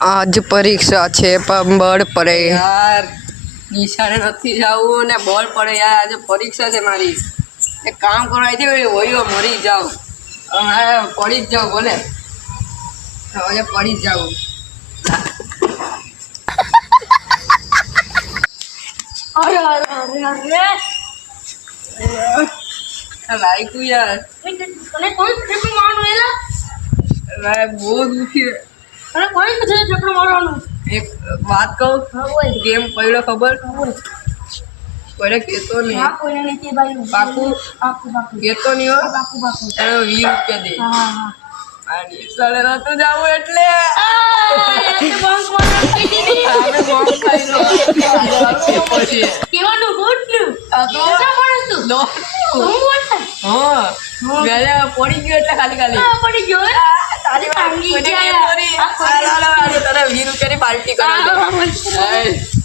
આજ પરીક્ષા છે પણ બળ પડે યાર નિશાળે નથી જવું ને બોલ પડે યાર આજે પરીક્ષા છે મારી એક કામ કરવા દે હોય મરી જાઉં હવે પડી જ જાઉં બોલે હવે પડી જ જાઉં અરે અરે અરે અરે લાઈકું યાર તને કોણ ચક્કર મારવાનું એલા ભાઈ બહુ દુખી તને કોણ છે ચક્કર મારવાનું એક વાત કહું હોય ગેમ પડ્યો ખબર હોય કોઈને કહેતો નહીં હા કોઈને નથી ભાઈ પાકું પાકું પાકું કહેતો નહીં હો પાકું પાકું એને 20 રૂપિયા દે હા હા આ નિશાળે નતું જવું એટલે બંક મારવાનું કીધી અમે બોમ્બ ખાઈ લો પછી કેવાનું ગોટનું આ તો કેટલા માણસ તું નો હું બોલતા હા મેલે પડી ગયો એટલે ખાલી પડી ગયો તારી વાત ભાંગી કોઈને ગયા. કહેતો નહીં. આ તને 20 રૂપિયાની પાર્ટી કરાવજો. આ, હાય.